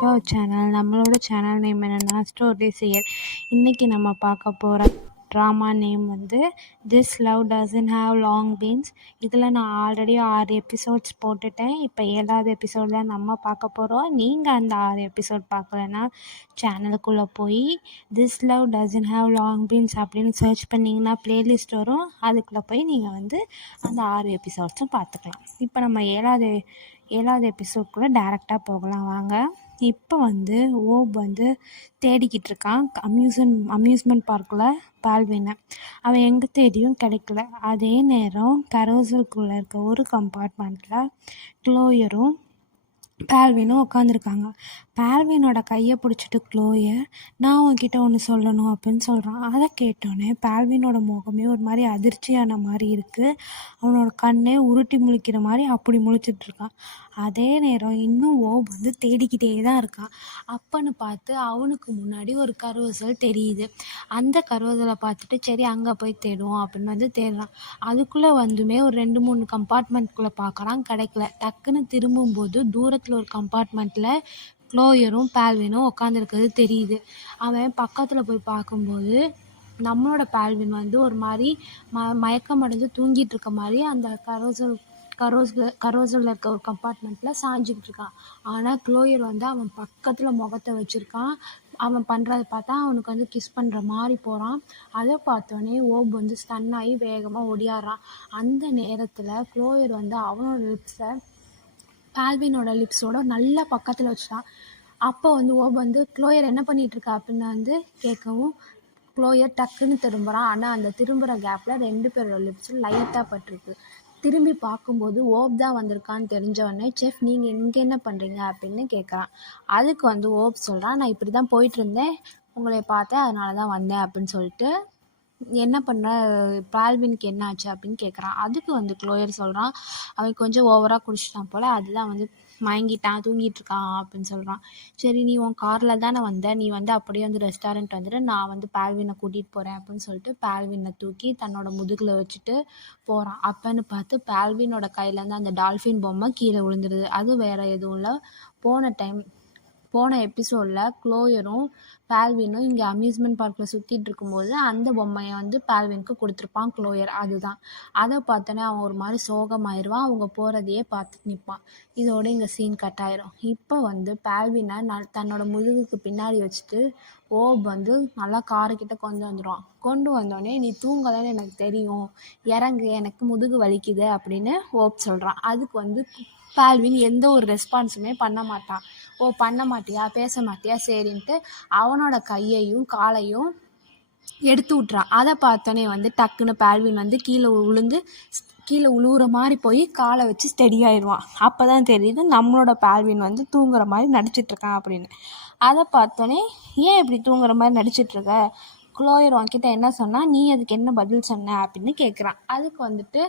To our channel. நம்மளோட channel name என்னென்னா story cheer. இன்றைக்கி நம்ம பார்க்க போகிற ட்ராமா நேம் வந்து this love doesn't have long beans. இதில் நான் ஆல்ரெடி 6 எபிசோட்ஸ் போட்டுட்டேன். இப்போ 7வது எபிசோட் தான் நம்ம பார்க்க போகிறோம். நீங்கள் அந்த 6 எபிசோட் பார்க்கலன்னா சேனலுக்குள்ளே போய் this love doesn't have long beans அப்படின்னு சர்ச் பண்ணிங்கன்னா ப்ளேலிஸ்ட் வரும். அதுக்குள்ளே போய் நீங்கள் வந்து அந்த 6 எபிசோட்ஸும் பார்த்துக்கலாம். இப்போ நம்ம ஏழாவது எபிசோட்குள்ளே டேரெக்டாக போகலாம் வாங்க. இப்போ வந்து ஓப் வந்து தேடிக்கிட்டு இருக்கான் அம்யூஸ்மெண்ட் பார்க்கில் பால்வினை. அவன் எங்கே தேடியும் கிடைக்கல. அதே நேரம் கரோசலுக்குள்ளே இருக்க ஒரு கம்பார்ட்மெண்ட்டில் க்ளோயரும் பால்வினும் உட்காந்துருக்காங்க. பால்வினோட கையை பிடிச்சிட்டு க்ளோயர், நான் உன்கிட்ட ஒன்று சொல்லணும் அப்படின்னு சொல்கிறான். அதை கேட்டோன்னே பால்வினோட முகமே ஒரு மாதிரி அதிர்ச்சியான மாதிரி இருக்குது. அவனோட கண்ணே உருட்டி முழிக்கிற மாதிரி அப்படி முழிச்சிட்ருக்கான். அதே நேரம் இன்னும் ஓப் வந்து தேடிக்கிட்டே தான் இருக்கான். அப்பன்னு பார்த்து அவனுக்கு முன்னாடி ஒரு கருவசல் தெரியுது. அந்த கருவசலை பார்த்துட்டு சரி அங்கே போய் தேடுவோம் அப்படின்னு வந்து தேடுறான். அதுக்குள்ளே வந்துமே ஒரு 2-3 கம்பார்ட்மெண்ட்குள்ளே பார்க்குறான், கிடைக்கல. டக்குன்னு திரும்பும்போது தூரத்தில் ஒரு கம்பார்ட்மெண்ட்டில் க்ளோயரும் பால்வினும் உட்காந்துருக்கிறது தெரியுது. அவன் பக்கத்தில் போய் பார்க்கும்போது நம்மளோட பால்வின் வந்து ஒரு மாதிரி மயக்கம் அடைஞ்சு தூங்கிட்டு இருக்க மாதிரி அந்த கரோசலில் இருக்க ஒரு கம்பார்ட்மெண்ட்டில் சாஞ்சிக்கிட்டு இருக்கான். ஆனால் க்ளோயர் வந்து அவன் பக்கத்தில் முகத்தை வச்சுருக்கான். அவன் பண்ணுறத பார்த்தா அவனுக்கு வந்து கிஸ் பண்ணுற மாதிரி போகிறான். அதை பார்த்தோன்னே ஓப் வந்து ஸ்டன் ஆகி வேகமாக ஒடியாடுறான். அந்த நேரத்தில் க்ளோயர் வந்து அவனோட லிப்ஸை பால்வினோட லிப்ஸோட நல்லா பக்கத்தில் வச்சுட்டான். அப்போ வந்து ஓப் வந்து க்ளோயர் என்ன பண்ணிகிட்ருக்கா அப்படின்னு வந்து கேட்கவும் க்ளோயர் டக்குன்னு திரும்புகிறான். ஆனால் அந்த திரும்புகிற கேப்பில் 2 பேரோட லிப்ஸும் லைட்டாக பட்டிருக்கு. திரும்பி பார்க்கும்போது ஓப் தான் வந்திருக்கான்னு தெரிஞ்சவொடனே செஃப் நீங்கள் இங்கே என்ன பண்ணுறீங்க அப்படின்னு கேட்குறான். அதுக்கு வந்து ஓப் சொல்கிறான், நான் இப்படி தான் போயிட்டுருந்தேன், உங்களை பார்த்தேன், அதனால தான் வந்தேன் அப்படின்னு சொல்லிட்டு. என்ன பண்ண பால்வினுக்கு என்ன ஆச்சு அப்படின்னு கேட்குறான். அதுக்கு வந்து க்ளோயர் சொல்கிறான், அவன் கொஞ்சம் ஓவராக குடிச்சிட்டான் போல், அதுதான் வந்து மயங்கிட்டான், தூங்கிட்டு இருக்கான் அப்படின்னு சொல்கிறான். சரி நீ உன் காரில் தானே வந்த, நீ வந்து அப்படியே வந்து ரெஸ்டாரண்ட் வந்துட்டு நான் வந்து பால்வினை கூட்டிகிட்டு போகிறேன் அப்படின்னு சொல்லிட்டு பால்வினை தூக்கி தன்னோட முதுகில் வச்சுட்டு போகிறான். அப்பன்னு பார்த்து பால்வினோட கையிலேருந்து அந்த டால்ஃபின் பொம்மை கீழே விழுந்துருது. அது வேறு எதுவும் இல்லை, போன எபிசோடில் க்ளோயரும் பால்வினும் இங்கே அம்யூஸ்மெண்ட் பார்க்கில் சுற்றிட்டு இருக்கும்போது அந்த பொம்மையை வந்து பால்வினுக்கு கொடுத்துருப்பான் க்ளோயர். அதுதான். அதை பார்த்தோன்னே அவன் ஒரு மாதிரி சோகமாயிடுவான். அவங்க போகிறதையே பார்த்துட்டு நிற்பான். இதோட இங்கே சீன் கட் ஆயிரும். இப்போ வந்து பால்வினை தன்னோட முதுகுக்கு பின்னாடி வச்சுட்டு ஓப் வந்து நல்லா காருக்கிட்ட கொண்டு வந்துடுவான். கொண்டு வந்தோடனே நீ தூங்கலன்னு எனக்கு தெரியும், இறங்கு, எனக்கு முதுகு வலிக்குது அப்படின்னு ஓப் சொல்கிறான். அதுக்கு வந்து பால்வின் எந்த ஒரு ரெஸ்பான்ஸுமே பண்ண மாட்டான். ஓ பண்ண மாட்டியா, பேச மாட்டியா, சரின்ட்டு அவனோட கையையும் காலையும் எடுத்து விட்றான். அதை பார்த்தோன்னே வந்து டக்குன்னு பால்வின் வந்து கீழே உழுவுற மாதிரி போய் காலை வச்சு ஸ்டெடியாயிடுவான். அப்போ தான் தெரியுது நம்மளோட பால்வின் வந்து தூங்குற மாதிரி நடிச்சிட்ருக்கான் அப்படின்னு. அதை பார்த்தோன்னே ஏன் இப்படி தூங்குற மாதிரி நடிச்சிட்ருக்க, க்ளோயர் உன்கிட்ட என்ன சொன்னால், நீ அதுக்கு என்ன பதில் சொன்ன அப்படின்னு கேட்குறான். அதுக்கு வந்துட்டு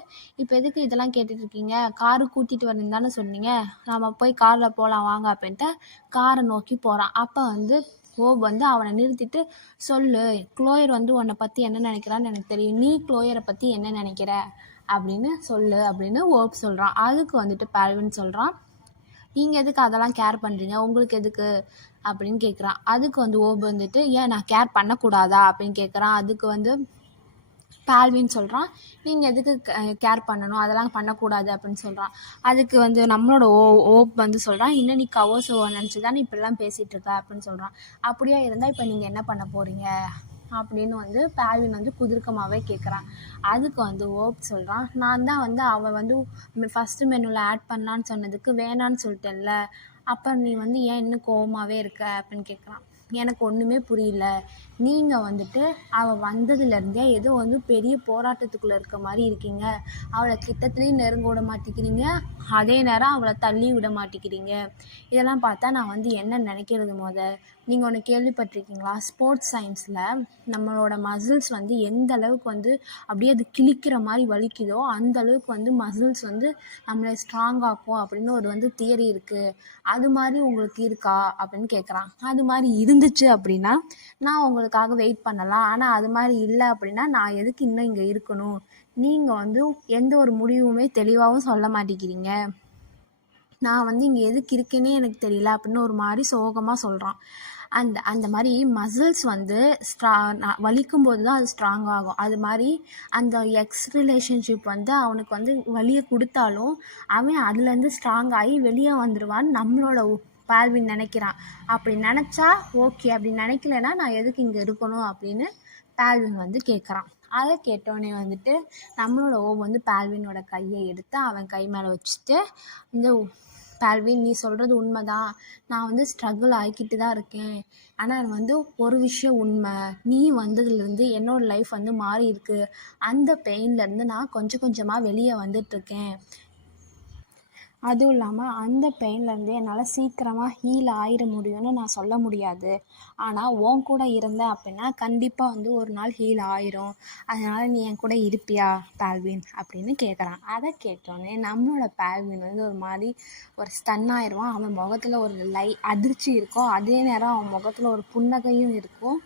இப்போ எதுக்கு இதெல்லாம் கேட்டுட்ருக்கீங்க, காரு கூட்டிகிட்டு வரேன்னு தானே சொன்னீங்க, நம்ம போய் காரில் போகலாம் வாங்க அப்படின்ட்டு காரை நோக்கி போகிறான். அப்போ வந்து ஓப் வந்து அவனை நிறுத்திட்டு சொல்லு, க்ளோயர் வந்து உன்னை பற்றி என்ன நினைக்கிறான்னு எனக்கு தெரியும், நீ க்ளோயரை பற்றி என்ன நினைக்கிற அப்படின்னு சொல்லு அப்படின்னு ஓப் சொல்கிறான். அதுக்கு வந்துட்டு பால்வின் சொல்கிறான், நீங்கள் எதுக்கு அதெல்லாம் கேர் பண்ணுறீங்க, உங்களுக்கு எதுக்கு அப்படின்னு கேட்குறான். அதுக்கு வந்து ஓப் வந்துட்டு ஏன் நான் கேர் பண்ணக்கூடாதா அப்படின்னு கேட்குறான். அதுக்கு வந்து பால்வின் சொல்கிறான், நீங்கள் எதுக்கு கேர் பண்ணணும், அதெல்லாம் பண்ணக்கூடாது அப்படின்னு சொல்கிறான். அதுக்கு வந்து நம்மளோட ஓப் வந்து சொல்கிறான், இன்னும் நீ கவோசோவை நினச்சி தான் நீ இப்படிலாம் பேசிகிட்டு இருக்க அப்படின்னு சொல்கிறான். அப்படியே இருந்தால் இப்போ நீங்கள் என்ன பண்ண போகிறீங்க அப்படின்னு வந்து பால்வின் வந்து குதிர்க்கமாகவே கேட்குறான். அதுக்கு வந்து ஓப் சொல்கிறான், நான் தான் வந்து அவள் வந்து ஃபஸ்ட்டு மெனுவில் ஆட் பண்ணலான்னு சொன்னதுக்கு வேணான்னு சொல்லிட்டேன்ல, அப்போ நீ வந்து ஏன் இன்னும் கோவமாகவே இருக்க அப்படின்னு கேட்குறான். எனக்கு ஒன்றுமே புரியல, நீங்கள் வந்துட்டு அவள் வந்ததுலேருந்தே ஏதோ வந்து பெரிய போராட்டத்துக்குள்ளே இருக்க மாதிரி இருக்கீங்க, அவளை கிட்டத்துலேயும் நெருங்க விட மாட்டேங்கிறீங்க, அதே நேரம் அவளை தள்ளி விட மாட்டேங்கிறீங்க. இதெல்லாம் பார்த்தா நான் வந்து என்ன நினைக்கிறது, நீங்கள் ஒன்று கேள்விப்பட்டிருக்கீங்களா, ஸ்போர்ட்ஸ் சயின்ஸில் நம்மளோட மசில்ஸ் வந்து எந்த அளவுக்கு வந்து அப்படியே அது கிழிக்கிற மாதிரி வலிக்குதோ அந்த அளவுக்கு வந்து மசில்ஸ் வந்து நம்மளை ஸ்ட்ராங் ஆக்கும் அப்படின்னு ஒரு வந்து தியரி இருக்குது, அது மாதிரி உங்களுக்கு இருக்கா அப்படின்னு கேட்குறான். அது மாதிரி இருந்துச்சு அப்படின்னா நான் உங்களுக்காக வெயிட் பண்ணலாம், ஆனால் அது மாதிரி இல்லை அப்படின்னா நான் எதுக்கு இன்னும் இங்கே இருக்கணும், நீங்கள் வந்து எந்த ஒரு முடிவுமே தெளிவாகவும் சொல்ல மாட்டேங்கிறீங்க, நான் வந்து இங்கே எதுக்கு இருக்கேனே எனக்கு தெரியல அப்படின்னு ஒரு மாதிரி சோகமாக சொல்கிறான். அந்த மாதிரி மசில்ஸ் வந்து வலிக்கும் போது தான் அது ஸ்ட்ராங் ஆகும். அது மாதிரி அந்த எக்ஸ் ரிலேஷன்ஷிப் வந்து அவனுக்கு வந்து வலியை கொடுத்தாலும் அவன் அதுலேருந்து ஸ்ட்ராங் ஆகி வெளியே வந்துடுவான்னு நம்மளோட பால்வின் நினைக்கிறான். அப்படி நினச்சா ஓகே, அப்படி நினைக்கலன்னா நான் எதுக்கு இங்கே இருக்கணும் அப்படின்னு பால்வின் வந்து கேட்குறான். அதை கேட்டோடனே வந்துட்டு நம்மளோட ஓப் வந்து பால்வினோட கையை எடுத்து அவன் கை மேலே வச்சுட்டு, இந்த பால்வின் நீ சொல்கிறது உண்மைதான், நான் வந்து ஸ்ட்ரகிள் ஆகிக்கிட்டு தான் இருக்கேன். ஆனால் வந்து ஒரு விஷயம் உண்மை, நீ வந்ததுலேருந்து என்னோடய லைஃப் வந்து மாறி இருக்கு. அந்த பெயின்லேருந்து நான் கொஞ்சம் கொஞ்சமாக வெளியே வந்துட்டுருக்கேன். அதுவும் இல்லாமல் அந்த பெயின்லேருந்து என்னால் சீக்கிரமாக ஹீல் ஆயிட முடியும்னு நான் சொல்ல முடியாது. ஆனால் உன் கூட இருந்தேன் அப்படின்னா கண்டிப்பாக வந்து ஒரு நாள் ஹீல் ஆயிரும். அதனால் நீ என் கூட இருப்பியா பால்வின் அப்படின்னு கேட்குறான். அதை கேட்டோன்னே நம்மளோட பால்வின் வந்து ஒரு மாதிரி ஒரு ஸ்டன் ஆயிடுவான். அவன் முகத்தில் ஒரு அதிர்ச்சி இருக்கும், அதே நேரம் அவன் முகத்தில் ஒரு புன்னகையும் இருக்கும்.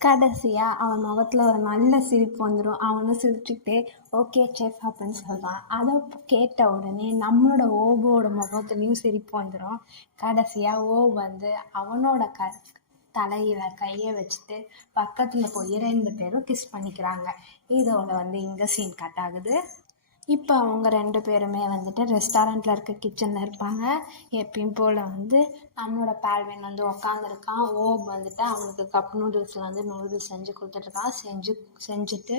கடைசியாக அவன் முகத்தில் ஒரு நல்ல சிரிப்பு வந்துடும். அவனும் சிரிச்சுக்கிட்டே ஓகே செஃப் அப்படின்னு சொல்கிறான். அதை கேட்ட உடனே நம்மளோட ஓபோட முகத்துலேயும் சிரிப்பு வந்துடும். கடைசியாக ஓப் வந்து அவனோட தலையில் கையை வச்சுட்டு பக்கத்தில் போய் 2 பேரும் கிஸ் பண்ணிக்கிறாங்க. இதோட வந்து இங்கே சீன் கட் ஆகுது. இப்போ அவங்க 2 பேருமே வந்துட்டு ரெஸ்டாரண்ட்டில் இருக்க கிச்சனில் இருப்பாங்க. எப்பயும் போல் வந்து நம்மளோட பால்வின் வந்து உக்காந்துருக்கான். ஓப் வந்துட்டு அவனுக்கு கப் நூடுல்ஸில் வந்து நூடுல்ஸ் செஞ்சு கொடுத்துட்ருக்கான். செஞ்சுட்டு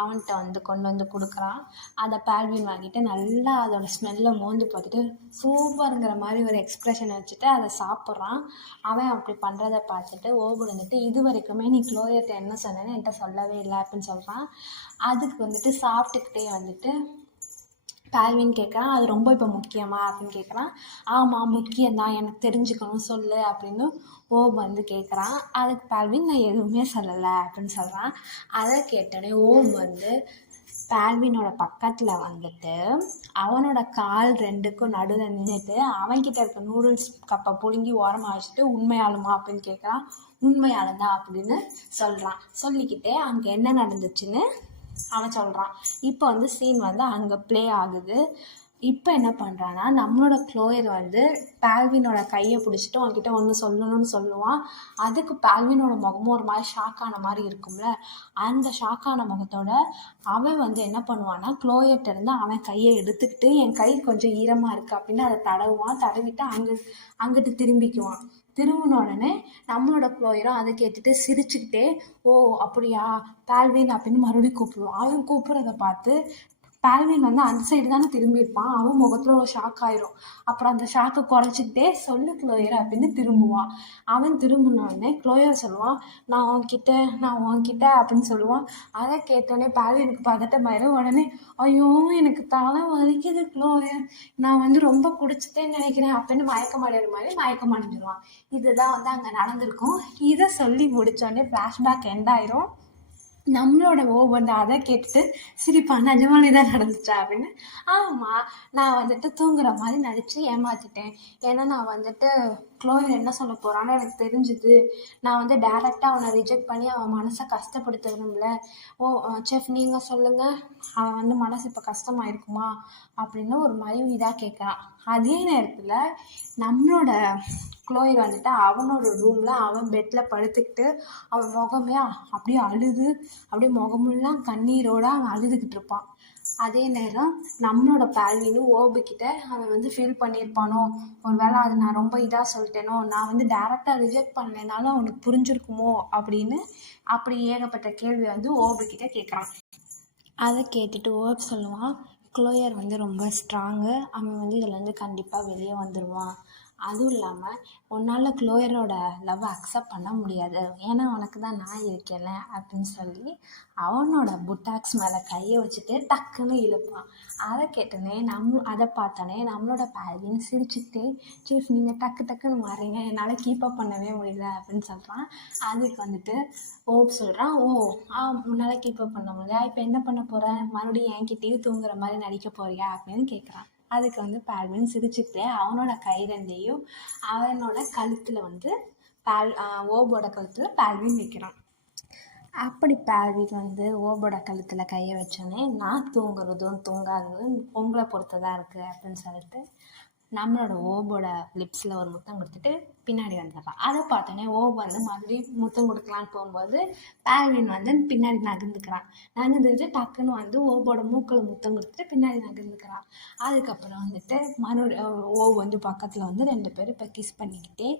அவன்கிட்ட வந்து கொண்டு வந்து கொடுக்குறான். அதை பால்வின் வாங்கிட்டு நல்லா அதோட ஸ்மெல்லை மோந்து பார்த்துட்டு சூப்பருங்கிற மாதிரி ஒரு எக்ஸ்ப்ரெஷன் வச்சுட்டு அதை சாப்பிட்றான். அவன் அப்படி பண்ணுறதை பார்த்துட்டு ஓப் வந்துட்டு இது வரைக்குமே நீ க்ளோயர்கிட்ட என்ன சொன்னேன்னு என்கிட்ட சொல்லவே இல்லை அப்படின்னு சொல்கிறான். அதுக்கு வந்துட்டு சாப்பிட்டுக்கிட்டே வந்துட்டு பால்வின் கேட்குறான், அது ரொம்ப இப்போ முக்கியமா அப்படின்னு கேட்குறான். ஆமாம் முக்கியம்தான், எனக்கு தெரிஞ்சுக்கணும் சொல்லு அப்படின்னு ஓப் வந்து கேட்குறான். அதுக்கு பால்வின் நான் எதுவுமே சொல்லலை அப்படின்னு சொல்கிறான். அதை கேட்டோடனே ஓப் வந்து பால்வினோட பக்கத்தில் வந்துட்டு அவனோட கால் 2க்கும் நடுவில் நின்றுட்டு அவன்கிட்ட இருக்க நூடுல்ஸ் கப்பை புழுங்கி ஓரமாக வச்சுட்டு உண்மையாலுமா அப்படின்னு கேட்குறான். உண்மையாலும்தான் அப்படின்னு சொல்கிறான். சொல்லிக்கிட்டே அங்கே என்ன நடந்துச்சுன்னு அவன் சொல்கிறான். இப்போ வந்து சீன் வந்து அங்கே ப்ளே ஆகுது. இப்போ என்ன பண்ணுறான்னா நம்மளோட க்ளோயர் வந்து பால்வினோட கையை பிடிச்சிட்டு அவன்கிட்ட ஒன்று சொல்லணும்னு சொல்லுவான். அதுக்கு பால்வினோட முகமும் ஒரு மாதிரி ஷாக்கான மாதிரி இருக்கும்ல, அந்த ஷாக்கான முகத்தோட அவன் வந்து என்ன பண்ணுவான்னா க்ளோயர்கிட்ட இருந்து அவன் கையை எடுத்துக்கிட்டு என் கை கொஞ்சம் ஈரமாக இருக்குது அப்படின்னு அதை தடவுவான். தடவிட்டு அங்கிட்டு திரும்பிக்குவான். திரும்பின உடனே நம்மளோட க்ளோயரும் அதை கேட்டுட்டு சிரிச்சுக்கிட்டே ஓ அப்படியா பால்வின் அப்படின்னு மறுபடியும் கூப்பிடுவான். அவன் கூப்பிட்றத பார்த்து பால்வின் வந்து அந்த சைடு தானே திரும்பியிருப்பான். அவன் முகத்தில் ஒரு ஷாக் ஆயிரும். அப்புறம் அந்த ஷாக்கை குறைச்சிக்கிட்டே சொல்லு க்ளோயர் அப்படின்னு திரும்புவான். அவன் திரும்பினோடனே க்ளோயர் சொல்லுவான் நான் உன்கிட்ட அப்படின்னு சொல்லுவான். அதை கேட்டோடனே பால்வினுக்கு பதட்டமாயிரும். உடனே ஐயோ எனக்கு தலை வலிக்குது க்ளோயர், நான் வந்து ரொம்ப குடிச்சிட்டேன்னு நினைக்கிறேன் அப்படின்னு மயக்கம் அடைகிற மாதிரி மயக்கம் அடைஞ்சிருவான். இதுதான் வந்து அங்கே நடந்திருக்கும். இதை சொல்லி முடித்தோடனே ஃப்ளாஷ்பேக் எண்ட் ஆயிரும். நம்மளோட ஓப் வந்து அதை கேட்டுட்டு சிரிப்பான், நிஜமாலே தான் நடந்துச்சா அப்படின்னு. ஆமாம், நான் வந்துட்டு தூங்குற மாதிரி நடித்து ஏமாற்றிட்டேன். ஏன்னா நான் வந்துட்டு க்ளோயர் என்ன சொல்ல போகிறான்னு எனக்கு தெரிஞ்சுது. நான் வந்து டேரெக்டாக அவனை ரிஜெக்ட் பண்ணி அவன் மனசை கஷ்டப்படுத்த விரும்பல. செஃப் நீங்கள் சொல்லுங்கள், அவன் வந்து மனசு இப்போ கஷ்டமாயிருக்குமா அப்படின்னு ஒரு மாதிரி இதாக கேட்குறான். அதே நேரத்தில் நம்மளோட க்ளோயர் வந்துட்டு அவனோட ரூமில் அவன் பெட்டில் படுத்துக்கிட்டு அவன் முகமே அப்படியே அழுது அப்படியே முகமெல்லாம் கண்ணீரோடு அவன் அழுதுகிட்டு இருப்பான். அதே நேரம் நம்மளோட பால்வினும் ஓபுக்கிட்ட அவன் வந்து ஃபீல் பண்ணியிருப்பானோ, ஒரு வேளை அது நான் ரொம்ப இதாக சொல்லிட்டேனோ, நான் வந்து டேரெக்டாக ரிஜெக்ட் பண்ணலைனாலும் அவனுக்கு புரிஞ்சிருக்குமோ அப்படின்னு அப்படி ஏகப்பட்ட கேள்வி வந்து ஓபுக்கிட்ட கேட்குறான். அதை கேட்டுட்டு ஓப் சொல்லுவான் க்ளோயர் வந்து ரொம்ப ஸ்ட்ராங்கு, அவன் வந்து இதுலேருந்து கண்டிப்பாக வெளியே வந்துடுவான். அதுவும் இல்லாமல் உன்னால் க்ளோயரோட லவ்வை அக்செப்ட் பண்ண முடியாது, ஏன்னா உனக்கு தான் நான் இருக்கேன்ல அப்படின்னு சொல்லி அவனோட புட்டாக்ஸ் மேலே கையை வச்சுட்டு டக்குன்னு இழுப்பான். அதை கேட்டோன்னே அதை பார்த்தோன்னே நம்மளோட பால்வின் சிரிச்சுக்கிட்டே சீஃப் நீங்கள் டக்குன்னு மாறீங்க, என்னால் கீப்பப் பண்ணவே முடியல அப்படின்னு சொல்கிறான். அதுக்கு வந்துட்டு ஓப் சொல்கிறான் உன்னால் கீப்பப் பண்ண முடியல, இப்போ என்ன பண்ண போகிறேன், மறுபடியும் என்கிட்டயும் தூங்குற மாதிரி நடிக்க போறியா அப்படின்னு கேட்குறான். அதுக்கு வந்து பால்வின் சிரிச்சுக்கிட்டே அவனோட கை 2ஐயும் அவனோட கழுத்தில் வந்து ஓபோட கழுத்தில் பால்வின் வைக்கிறான். அப்படி பால்வின் வந்து ஓபோட கழுத்தில் கையை வச்சோன்னே நான் தூங்குறதும் தூங்காததும் உங்களை பொறுத்து தான் இருக்குது அப்படின்னு சொல்லிட்டு நம்மளோட ஓபோட லிப்ஸில் ஒரு முத்தம் கொடுத்துட்டு பின்னாடி வந்துடுறான். அதை பார்த்தோன்னே ஓப் வந்து மறுபடியும் முத்தம் கொடுக்கலான்னு போகும்போது பால்வின் வந்து பின்னாடி நகர்ந்துக்கிட்டு டக்குன்னு வந்து ஓபோட மூக்கில் முத்தம் கொடுத்துட்டு பின்னாடி நகர்ந்துக்கிறான். அதுக்கப்புறம் வந்துட்டு ஓப் வந்து பக்கத்தில் வந்து 2 பேரும் இப்போ கிஸ் பண்ணிக்கிட்டே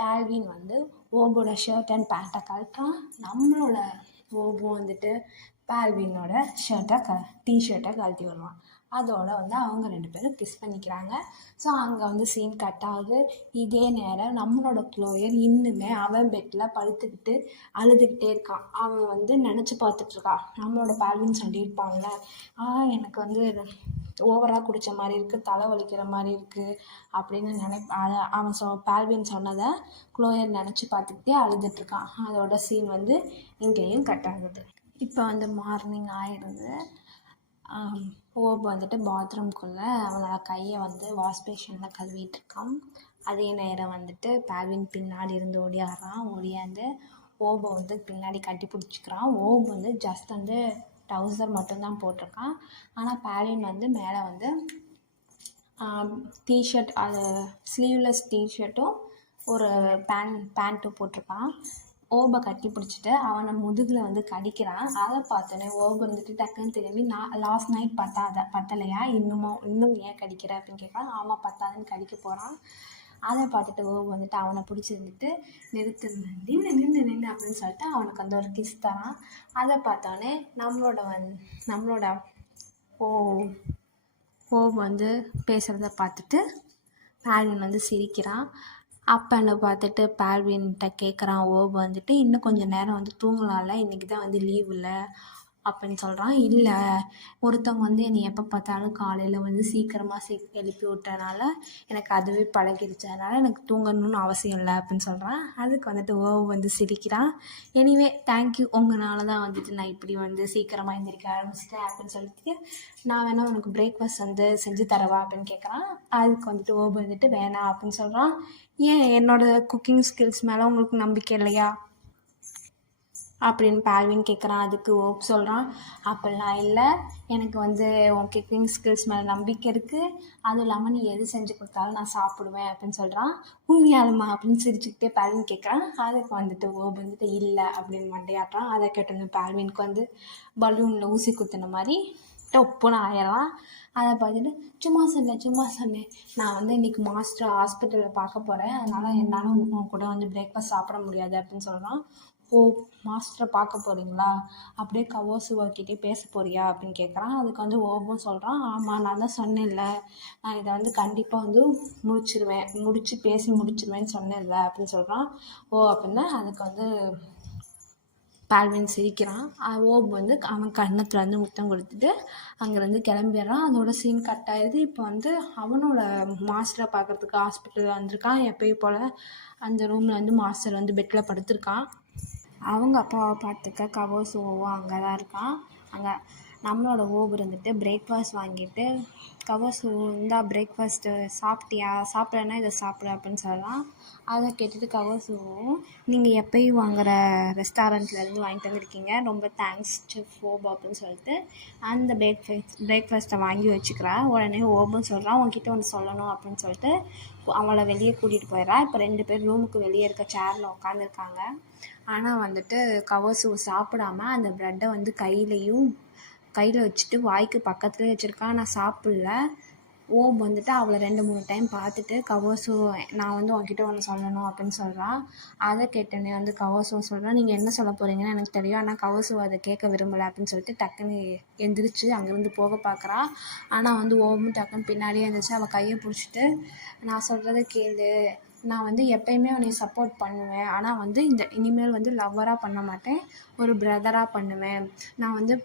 பால்வின் வந்து ஓபோட ஷர்ட் அண்ட் பேண்ட்டை கழட்டுறான். நம்மளோட ஓபோ வந்துட்டு பால்வினோட டிஷர்ட்டை கழட்டி வருவான். அதோட வந்து அவங்க 2 பேரும் கிஸ் பண்ணிக்கிறாங்க. ஸோ அங்கே வந்து சீன் கட் ஆகுது. இதே நேரம் நம்மளோட க்ளோயர் இன்னுமே அவன் பெட்டில் படுத்துக்கிட்டு அழுதுகிட்டே இருக்கான். அவன் வந்து நினச்சி பார்த்துட்ருக்கான். நம்மளோட பால்வின் சொல்லியிருப்பான்ல, எனக்கு வந்து ஓவராக குடித்த மாதிரி இருக்குது, தலை வலிக்கிற மாதிரி இருக்குது அப்படின்னு அவன் பால்வின் சொன்னதை க்ளோயர் நினச்சி பார்த்துக்கிட்டே அழுதுட்ருக்கான். அதோட சீன் வந்து இங்கேயும் கட் ஆகுது. இப்போ வந்து மார்னிங் ஆயிடுது. ஓப் வந்துட்டு பாத்ரூம்குள்ளே அவனோட கையை வந்து வாஷ் பேஷனில் கழுவிட்டு இருக்கான். அதே நேரம் வந்துட்டு பால்வின் பின்னாடி இருந்து ஓடியாந்து ஓபை வந்து பின்னாடி கட்டி பிடிச்சிக்கிறான். ஓப் வந்து ஜஸ்ட் வந்து ட்ரௌசர் மட்டும்தான் போட்டிருக்கான். ஆனால் பால்வின் வந்து மேலே வந்து டிஷர்ட், அது ஸ்லீவ்லெஸ் டிஷர்ட்டும் ஒரு பேண்ட்டும் போட்டிருக்கான். ஓபை கட்டி பிடிச்சிட்டு அவனை முதுகில் வந்து கடிக்கிறான். அதை பார்த்தோன்னே ஓபு வந்துட்டு டக்குன்னு திரும்பி, நான் லாஸ்ட் நைட் பத்தலையா, இன்னும் ஏன் கடிக்கிற அப்படின்னு கேட்குறான். ஆமாம் பத்தாதுன்னு கடிக்க போகிறான். அதை பார்த்துட்டு ஓபு வந்துட்டு அவனை பிடிச்சிருந்துட்டு நின்று அப்படின்னு சொல்லிட்டு அவனுக்கு வந்து ஒரு கிஸ் தரான். அதை பார்த்தோன்னே நம்மளோட ஓபு வந்து பேசுகிறத பார்த்துட்டு பால்வின் வந்து சிரிக்கிறான். அப்பன்னு பார்த்துட்டு பால்வின்கிட்ட கேட்குறான் ஓபு வந்துட்டு, இன்னும் கொஞ்சம் நேரம் வந்து தூங்கலாம்ல, இன்றைக்கி தான் வந்து லீவ் இல்லை அப்படின்னு சொல்கிறான். இல்லை, ஒருத்தவங்க வந்து என்னை எப்போ பார்த்தாலும் காலையில் வந்து சீக்கிரமாக எழுப்பி விட்டனால எனக்கு அதுவே பழகிடுச்சு, அதனால் எனக்கு தூங்கணும்னு அவசியம் இல்லை அப்படின்னு சொல்கிறான். அதுக்கு வந்துட்டு ஓபு வந்து சிரிக்கிறான். எனிவே தேங்க்யூ, உங்களால தான் வந்துட்டு நான் இப்படி வந்து சீக்கிரமாக எழுந்திரிக்க ஆரம்பிச்சிட்டேன் அப்படின்னு சொல்லிட்டு, நான் வேணால் உனக்கு பிரேக்ஃபாஸ்ட் வந்து செஞ்சு தரவா அப்படின்னு கேட்குறான். அதுக்கு வந்துட்டு ஓபு வந்துட்டு வேணாம் அப்படின்னு சொல்கிறான். ஏன், என்னோடய குக்கிங் ஸ்கில்ஸ் மேலே உங்களுக்கு நம்பிக்கை இல்லையா அப்படின்னு பால்வின் கேட்குறான். அதுக்கு ஓப் சொல்கிறான், அப்படிலாம் இல்லை, எனக்கு வந்து உன் குக்கிங் ஸ்கில்ஸ் மேலே நம்பிக்கை இருக்குது, அதுவும் இல்லாமல் நீ எது செஞ்சு கொடுத்தாலும் நான் சாப்பிடுவேன் அப்படின்னு சொல்கிறான். உண்மையாலுமா அப்படின்னு சிரிச்சுக்கிட்டே பால்வின் கேட்குறான். அதுக்கு வந்துட்டு ஓப் வந்துட்டு இல்லை அப்படின்னு மண்டையாட்டுறான். அதை கேட்டோன்னு பால்வினுக்கு வந்து பலூனில் ஊசி குத்துன மாதிரி டொப்புன்னு ஆயிடலாம். அதை பார்த்துட்டு சும்மா சொன்னேன், நான் வந்து இன்றைக்கி மாஸ்டர் ஹாஸ்பிட்டலில் பார்க்க போகிறேன், அதனால் என்னால் உன் கூட வந்து பிரேக்ஃபாஸ்ட் சாப்பிட முடியாது அப்படின்னு சொல்கிறான். ஓ, மாஸ்டரை பார்க்க போகிறீங்களா, அப்படியே கவோசுவாக்கிட்டே பேச போறியா அப்படின்னு கேட்குறான். அதுக்கு வந்து ஓபும் சொல்கிறான், ஆமாம் நான் தான் சொன்னேன்ல, நான் இதை வந்து கண்டிப்பாக வந்து பேசி முடிச்சிருவேன்னு சொன்னேன்ல அப்படின்னு சொல்கிறான். ஓ அப்படின்னா அதுக்கு வந்து பால்வின் சிரிக்கிறான். ஓப் வந்து அவன் கன்னத்தில் வந்து முத்தம் கொடுத்துட்டு அங்கேருந்து கிளம்பிடுறான். அதோட சீன் கட் ஆயிடுது. இப்போ வந்து அவனோட மாஸ்டரை பார்க்குறதுக்கு ஹாஸ்பிட்டலில் வந்திருக்கான். எப்பயும் போல் அந்த ரூமில் வந்து மாஸ்டர் வந்து பெட்டில் படுத்திருக்கான். அவங்க அப்பாவை பார்த்துக்க கவோசுவோவும் அங்கே தான் இருக்கான். அங்கே நம்மளோட ஓபு இருந்துட்டு பிரேக்ஃபாஸ்ட் வாங்கிட்டு, கவோசு இந்தா பிரேக்ஃபாஸ்ட்டு சாப்பிட்டியா, சாப்பிட்லன்னா இதை சாப்பிடு அப்படின்னு சொல்லலாம். அதை கேட்டுட்டு கவோசுவும், நீங்கள் எப்பயும் வாங்குகிற ரெஸ்டாரண்ட்லேருந்து வாங்கிட்டு வந்திருக்கீங்க, ரொம்ப தேங்க்ஸ் செஃப் ஓபு அப்படின்னு சொல்லிட்டு அந்த பிரேக்ஃபாஸ்ட்டை வாங்கி வச்சுக்கிறா. உடனே ஓபும் சொல்கிறான், உன்கிட்ட ஒன்று சொல்லணும் அப்படின்னு சொல்லிட்டு அவளை வெளியே கூட்டிகிட்டு போயிடுறா. இப்போ 2 பேர் ரூமுக்கு வெளியே இருக்க சேரில் உட்காந்துருக்காங்க. ஆனால் வந்துட்டு கவோசு சாப்பிடாம அந்த ப்ரெட்டை வந்து கையில் வச்சுட்டு வாய்க்கு பக்கத்துலேயே வச்சுருக்கான். நான் சாப்பிடல. ஓப் வந்துட்டு அவளை 2-3 டைம் பார்த்துட்டு, கவோசு நான் வந்து உன்கிட்ட ஒன்று சொல்லணும் அப்படின்னு சொல்கிறான். அதை கேட்டோன்னே வந்து கவோசு சொல்கிறான், நீங்கள் என்ன சொல்ல போகிறீங்கன்னு எனக்கு தெரியும், ஆனால் கவோசு அதை கேட்க விரும்பலை அப்படின்னு சொல்லிட்டு டக்குன்னு எந்திரிச்சு அங்கேருந்து போக பார்க்குறா. ஆனால் வந்து ஓபும் டக்குன்னு பின்னாடியே இருந்துச்சு. அவள் கையை பிடிச்சிட்டு, நான் சொல்கிறத கேளு, நான் வந்து எப்பயுமே உன்னை சப்போர்ட் பண்ணுவேன், ஆனால் வந்து இனிமேல் வந்து லவ்வராக பண்ண மாட்டேன், ஒரு பிரதராக பண்ணுவேன். நான் வந்து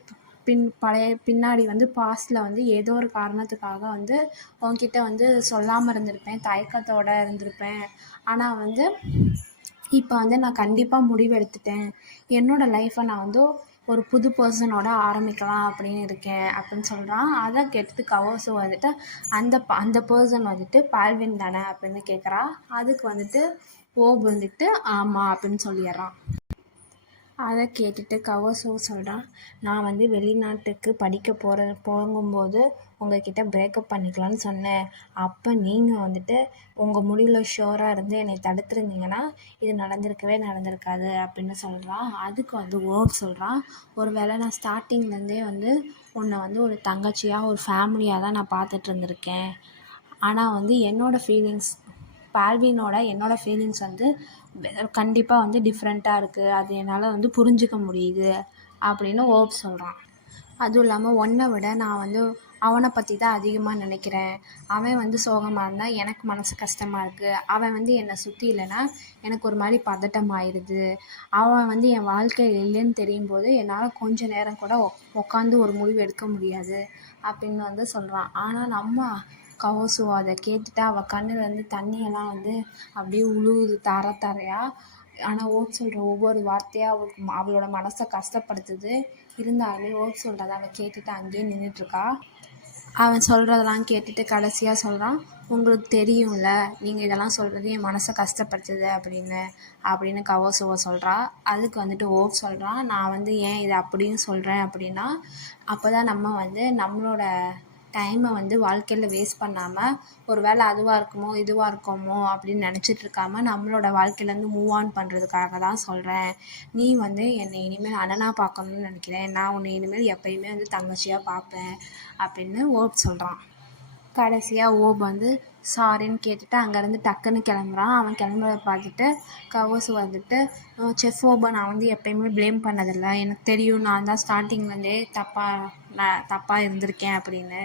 பின்னாடி வந்து பாஸ்டில் வந்து ஏதோ ஒரு காரணத்துக்காக வந்து உன்கிட்ட வந்து சொல்லாமல் இருந்திருப்பேன், தயக்கத்தோடு இருந்திருப்பேன். ஆனால் வந்து இப்போ வந்து நான் கண்டிப்பாக முடிவெடுத்துட்டேன், என்னோடய லைஃப்பை நான் வந்து ஒரு புது பர்சனோட ஆரம்பிக்கலாம் அப்படின்னு இருக்கேன் அப்படின்னு சொல்கிறான். அதை கேட்டுட்டு கவோசு வந்துட்டு அந்த பர்சன் வந்துட்டு பால்வின் தானே அப்படின்னு கேட்குறா. அதுக்கு வந்துட்டு ஓப் வந்துட்டு ஆமாம் அப்படின்னு சொல்லிடுறான். அதை கேட்டுட்டு கவசோ சொல்கிறான், நான் வந்து வெளிநாட்டுக்கு படிக்க போகும்போது உங்ககிட்ட பிரேக்கப் பண்ணிக்கலான்னு சொன்னேன். அப்போ நீங்கள் வந்துட்டு உங்கள் முடிவில் ஷுவராக இருந்து என்னை தடுத்துருந்தீங்கன்னா இது நடந்திருக்காது அப்படின்னு சொல்கிறான். அதுக்கு வந்து ஓப் சொல்கிறான், ஒரு வேளை நான் ஸ்டார்டிங்லேருந்தே வந்து உன்னை வந்து ஒரு தங்கச்சியாக ஒரு ஃபேமிலியாக தான் நான் பார்த்துட்டு இருந்திருக்கேன். ஆனால் வந்து என்னோடய ஃபீலிங்ஸ் வந்து கண்டிப்பாக வந்து டிஃப்ரெண்ட்டாக இருக்குது. அது என்னால் வந்து புரிஞ்சுக்க முடியுது அப்படின்னு ஓப் சொல்கிறான். அதுவும் இல்லாமல் உன்னை விட நான் வந்து அவனை பற்றி தான் அதிகமாக நினைக்கிறேன். அவன் வந்து சோகமாக இருந்தால் எனக்கு மனசு கஷ்டமாக இருக்குது. அவன் வந்து என்னை சுற்றி இல்லைன்னா எனக்கு ஒரு மாதிரி பதட்டம் ஆயிடுது. அவன் வந்து என் வாழ்க்கையில் இல்லைன்னு தெரியும் போது என்னால் கொஞ்ச நேரம் கூட உட்காந்து ஒரு முடிவு எடுக்க முடியாது அப்படின்னு வந்து சொல்கிறான். ஆனால் நம்ம கவசு அதை கேட்டுட்டு அவள் கண்ணுலேருந்து தண்ணியெல்லாம் வந்து அப்படியே உழுவுது தாரையாக. ஆனால் ஓப் சொல்கிற ஒவ்வொரு வார்த்தையாக அவளோட மனசை கஷ்டப்படுத்துது. இருந்தாலுமே ஓப் சொல்கிறத அவள் கேட்டுட்டு அங்கேயே நின்றுட்டுருக்கா. அவன் சொல்கிறதெல்லாம் கேட்டுட்டு கடைசியாக சொல்கிறான், உங்களுக்கு தெரியும்ல நீங்கள் இதெல்லாம் சொல்கிறது என் மனசை கஷ்டப்படுத்துது அப்படின்னு கவசுவ சொல்கிறா. அதுக்கு வந்துட்டு ஓப் சொல்கிறான், நான் வந்து ஏன் இதை அப்படியும் சொல்கிறேன் அப்படின்னா, அப்போ தான் நம்ம வந்து நம்மளோட டைமை வந்து வாழ்க்கையில் வேஸ்ட் பண்ணாமல் ஒரு வேளை அதுவாக இருக்குமோ இதுவாக இருக்குமோ அப்படின்னு நினச்சிட்டு இருக்காம நம்மளோட வாழ்க்கையிலேருந்து மூவ் ஆன் பண்ணுறதுக்காக தான் சொல்கிறேன். நீ வந்து என்னை இனிமேல் அண்ணனாக பார்க்கணுன்னு நினைக்கிறேன். நான் உன்னை இனிமேல் எப்பயுமே வந்து தங்கச்சியாக பார்ப்பேன் அப்படின்னு ஓப் சொல்கிறான். கடைசியாக ஓப் வந்து சாரின்னு கேட்டுட்டு அங்கேருந்து டக்குன்னு கிளம்புறான். அவன் கிளம்புறத பார்த்துட்டு கவசு வந்துட்டு, செஃப் ஓபை நான் வந்து எப்பயுமே ப்ளேம் பண்ணதில்லை, எனக்கு தெரியும் நான் தான் ஸ்டார்டிங்லேருந்தே தப்பாக இருந்திருக்கேன் அப்படின்னு.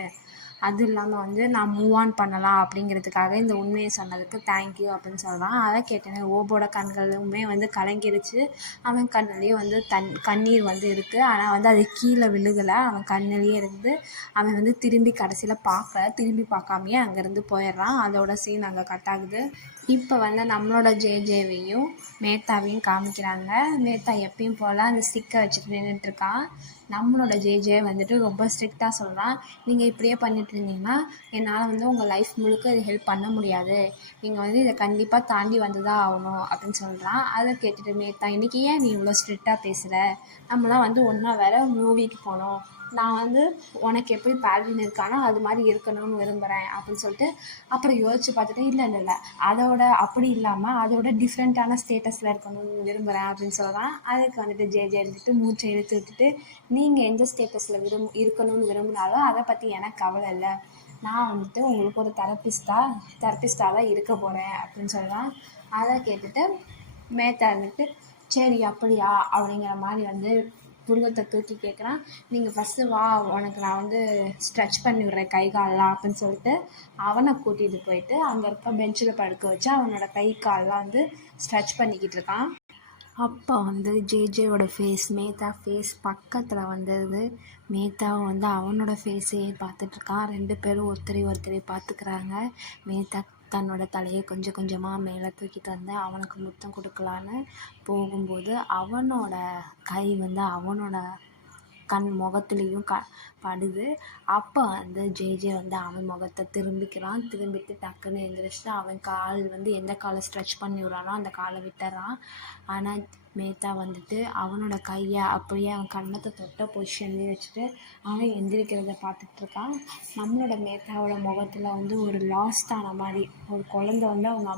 அதுவும் இல்லாமல் வந்து நான் மூவ் ஆன் பண்ணலாம் அப்படிங்கிறதுக்காக இந்த உண்மையை சொன்னதுக்கு தேங்க்யூ அப்படின்னு சொல்கிறான். அதை கேட்டேனே ஓபோட கண்களுமே வந்து கலங்கிருச்சு. அவன் கண்ணுலேயே வந்து கண்ணீர் வந்து இருக்குது. ஆனால் வந்து அது கீழே விழுகலை, அவன் கண்ணுலேயே இருந்து அவன் வந்து திரும்பி பார்க்காமையே அங்கேருந்து போயிடுறான். அதோட சீன் அங்கே கட் ஆகுது. இப்போ வந்து நம்மளோட ஜேஜேவையும் மேத்தாவையும் காமிக்கிறாங்க. மேத்தா எப்பயும் போல் அந்த ஸ்டிக்கை வச்சுட்டு நின்றுட்டுருக்கான். நம்மளோட ஜேஜே வந்துட்டு ரொம்ப ஸ்ட்ரிக்டாக சொல்கிறான், நீங்கள் இப்படியே பண்ணிட்டு இருந்தீங்கன்னா என்னால் வந்து உங்கள் லைஃப் முழுக்க இது ஹெல்ப் பண்ண முடியாது, நீங்கள் வந்து இதை கண்டிப்பாக தாண்டி வந்து தான் ஆகணும் அப்படின்னு சொல்கிறான். அதை கேட்டுட்டு மேத்தா, இன்றைக்கி ஏன் நீ இவ்வளோ ஸ்ட்ரிக்டாக பேசுகிற, நம்மளாம் வந்து ஒன்றா வேறு மூவிக்கு போனோம், நான் வந்து உனக்கு எப்படி பேட்ரின் இருக்கானோ அது மாதிரி இருக்கணும்னு விரும்புகிறேன் அப்படின்னு சொல்லிட்டு அப்புறம் யோசித்து பார்த்துட்டு இல்லை அப்படி இல்லாமல் அதோட டிஃப்ரெண்ட்டான ஸ்டேட்டஸில் இருக்கணும்னு விரும்புகிறேன் அப்படின்னு சொல்கிறான். அதுக்கு வந்துட்டு ஜேஜே இருந்துட்டு மூச்சை இழுத்து விட்டுட்டு, நீங்கள் எந்த ஸ்டேட்டஸில் இருக்கணும்னு விரும்பினாலும் அதை பற்றி எனக்கு கவலை இல்லை, நான் வந்துட்டு உங்களுக்கு ஒரு தெரப்பிஸ்டாக தான் இருக்க போகிறேன் அப்படின்னு சொல்கிறான். அதை கேட்டுட்டு மேத்தா இருந்துட்டு சரி அப்படியா அப்படிங்கிற மாதிரி வந்து புருவத்தை தூக்கி கேட்குறான். நீங்கள் ஃபஸ்ட்டு வா, உனக்கு நான் வந்து ஸ்ட்ரெச் பண்ணி விட்றேன் கை காலெலாம் அப்படின்னு சொல்லிட்டு அவனை கூட்டிகிட்டு போயிட்டு அங்கே இருக்க பெஞ்சில் படுக்க வச்சு அவனோட கை காலெலாம் வந்து ஸ்ட்ரெச் பண்ணிக்கிட்டு இருக்கான். அப்போ வந்து ஜேஜேவோட மேத்தா ஃபேஸ் பக்கத்தில் வந்தது. மேத்தாவை வந்து அவனோட ஃபேஸையே பார்த்துட்ருக்கான். 2 பேரும் ஒருத்தரை பார்த்துக்கிறாங்க. மேத்தா தன்னோட தலையை கொஞ்சம் கொஞ்சமாக மேலே தூக்கிட்டு வந்து அவனுக்கு முத்தம் கொடுக்கலான்னு போகும்போது அவனோட கை வந்து அவனோட முகத்துலேயும் படுது. அப்போ வந்து ஜேஜே வந்து அவன் முகத்தை திரும்பிட்டு டக்குன்னு எழுந்திரிச்சிட்டு அவன் கால் வந்து எந்த காலை ஸ்ட்ரெச் பண்ணி விட்றானோ அந்த காலை விட்டுறான். ஆனால் மேத்தா வந்துட்டு அவனோட கையை அப்படியே அவன் கன்னத்தை தொட்ட பொசிஷன்லேயே வச்சுட்டு அவன் எந்திரிக்கிறத பார்த்துட்ருக்கான். நம்மளோட மேத்தாவோட முகத்தில் வந்து ஒரு லாஸ்ட் ஆன மாதிரி, ஒரு குழந்தை வந்து அவங்க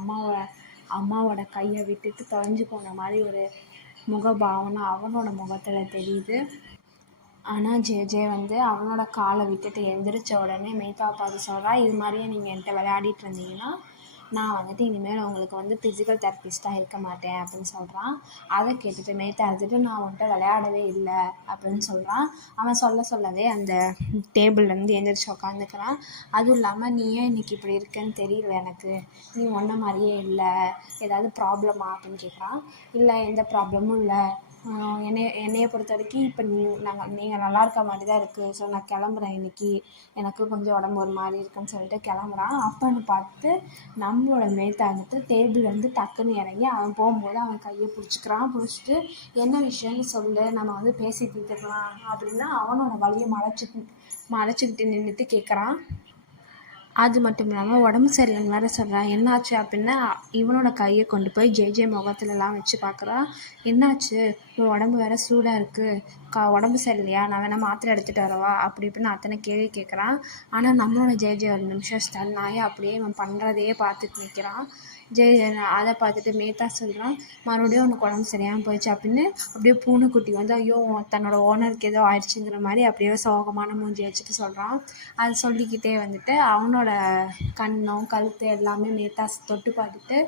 அம்மாவோட கையை விட்டுட்டு தொலைஞ்சு போன மாதிரி ஒரு முகபாவனை அவனோட முகத்தில் தெரியுது. ஆனால் ஜேஜே வந்து அவனோட காலை விட்டுட்டு எழுந்திரிச்ச உடனே மேத்தாவை பார்த்து சொல்கிறா, இது மாதிரியே நீங்கள் என்கிட்ட விளையாடிட்டு இருந்தீங்கன்னா நான் வந்துட்டு இனிமேல் உங்களுக்கு வந்து ஃபிசிக்கல் தெரப்பிஸ்ட்டாக இருக்க மாட்டேன் அப்படின்னு சொல்கிறான். அதை கேட்டுட்டு மேத்தா எடுத்துட்டு நான் உன்கிட்ட விளையாடவே இல்லை அப்படின்னு சொல்கிறான். அவன் சொல்லவே அந்த டேபிள்லேருந்து எழுந்திரிச்சு உட்காந்துக்கிறான். அதுவும் இல்லாமல் நீ ஏன் இன்றைக்கி இப்படி இருக்கேன்னு தெரியல எனக்கு, நீ ஒன்றை மாதிரியே இல்லை, ஏதாவது ப்ராப்ளமா அப்படின்னு கேட்குறான். இல்லை எந்த ப்ராப்ளமும் இல்லை, என்னையை பொறுத்த வரைக்கும் இப்போ நீங்கள் நல்லா இருக்க மாதிரி தான் இருக்குது, ஸோ நான் கிளம்புறேன், இன்றைக்கி எனக்கு கொஞ்சம் உடம்பு ஒரு மாதிரி இருக்குன்னு சொல்லிட்டு கிளம்புறான். அப்போன்னு பார்த்து நம்மளோட மேத்தா வந்துட்டு டேபிள்லேருந்து டக்குன்னு இறங்கி அவன் போகும்போது அவன் கையை பிடிச்சிட்டு என்ன விஷயம்னு சொல்லு, நம்ம வந்து பேசி தீர்த்துக்கலாம் அப்படின்னா அவனோட வழியை மறைச்சிக்கிட்டு நின்றுட்டு கேட்குறான். அது மட்டும் இல்லாமல் உடம்பு சரியில்லைன்னு வேறு சொல்கிறான். என்னாச்சு அப்படின்னா இவனோட கையை கொண்டு போய் ஜே முகத்துலலாம் வச்சு பார்க்குறா. என்னாச்சு, உன் உடம்பு வேறு சூடாக இருக்குது, உடம்பு சரியில்லையா, நான் வேணால் மாத்திரை எடுத்துகிட்டு வரவா அப்படி இப்படின்னு அத்தனை கேள்வி கேட்குறான். ஆனால் நம்மளோட ஜே ஒரு நிமிஷம் ஸ்டன் ஆகி அப்படியே இவன் பண்ணுறதையே பார்த்துட்டு நிற்கிறான். அதை பார்த்துட்டு மேத்தா சொல்கிறான், மறுபடியும் உனக்கு உடம்பு சரியாமல் போயிடுச்சு அப்படின்னு அப்படியே பூனைக்குட்டி வந்து ஐயோ தன்னோட ஓனருக்கு ஏதோ ஆயிடுச்சுங்கிற மாதிரி அப்படியே சோகமான மூஞ்சி வச்சுட்டு சொல்கிறான். அது சொல்லிக்கிட்டே வந்துட்டு அவனோட கண்ணம் கழுத்து எல்லாமே மேத்தா தொட்டு பார்த்துட்டு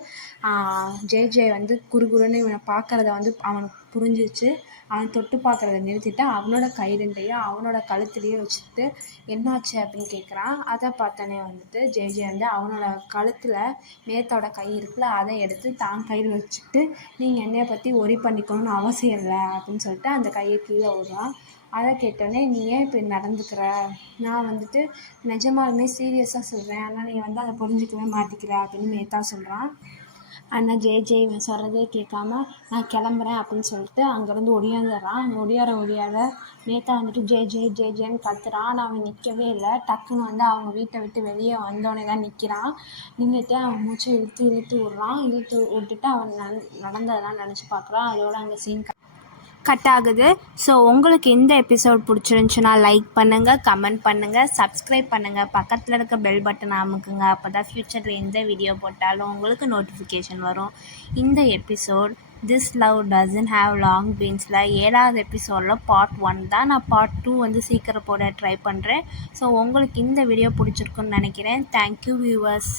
ஜே வந்து குறுகுறுன்னு இவனை பார்க்குறத வந்து அவனுக்கு புரிஞ்சிச்சு. அவன் தொட்டு பார்க்குறத நிறுத்திட்டு அவனோட கை ரெண்டையும் அவனோட கழுத்துலேயே வச்சுட்டு என்னாச்சு அப்படின்னு கேட்குறான். அதை பார்த்தோன்னே வந்துட்டு ஜே வந்து அவனோட கழுத்தில் மேத்தாவோட கை இருக்குல்ல அதை எடுத்து தான் கையில் வச்சுட்டு நீங்கள் என்னையை பற்றி ஒரி பண்ணிக்கணும்னு அவசியம் இல்லை அப்படின்னு சொல்லிட்டு அந்த கையை கீழே விடுறான். அதை கேட்டோடனே நீ ஏன் இப்படி நடந்துக்கிற, நான் வந்துட்டு நிஜமாலுமே சீரியஸாக சொல்கிறேன், ஆனால் நீ வந்து அதை புரிஞ்சிக்கவே மாட்டிக்கிற அப்படின்னு மேத்தா சொல்கிறான். ஆனால் ஜே இவன் சொல்கிறதே கேட்காம நான் கிளம்புறேன் அப்படின்னு சொல்லிட்டு அங்கேருந்து ஒடியாந்துடுறான். அங்கே ஒடியார மேத்தா வந்துட்டு ஜேன்னு கத்துறான். ஆனால் அவன் நிற்கவே இல்லை. டக்குன்னு வந்து அவங்க வீட்டை விட்டு வெளியே வந்தோடனே தான் நிற்கிறான். நின்றுட்டு அவன் மூச்சை இழுத்து விட்டுட்டு அவன் நடந்ததெல்லாம் நினச்சி பார்க்குறான். அதோட அங்கே சீன் கட் ஆகுது. ஸோ உங்களுக்கு இந்த எபிசோட் பிடிச்சிருந்துச்சுன்னா லைக் பண்ணுங்கள், கமெண்ட் பண்ணுங்கள், சப்ஸ்கிரைப் பண்ணுங்கள், பக்கத்தில் இருக்க பெல் பட்டன் அமுக்குங்க. அப்போ தான் ஃப்யூச்சரில் எந்த வீடியோ போட்டாலும் உங்களுக்கு நோட்டிஃபிகேஷன் வரும். இந்த episode this love doesn't have long பீன்ஸில் 7வது எபிசோடில் பார்ட் 1 தான். நான் பார்ட் 2 வந்து சீக்கிரம் போட ட்ரை பண்ணுறேன். ஸோ உங்களுக்கு இந்த வீடியோ பிடிச்சிருக்குன்னு நினைக்கிறேன். Thank you viewers.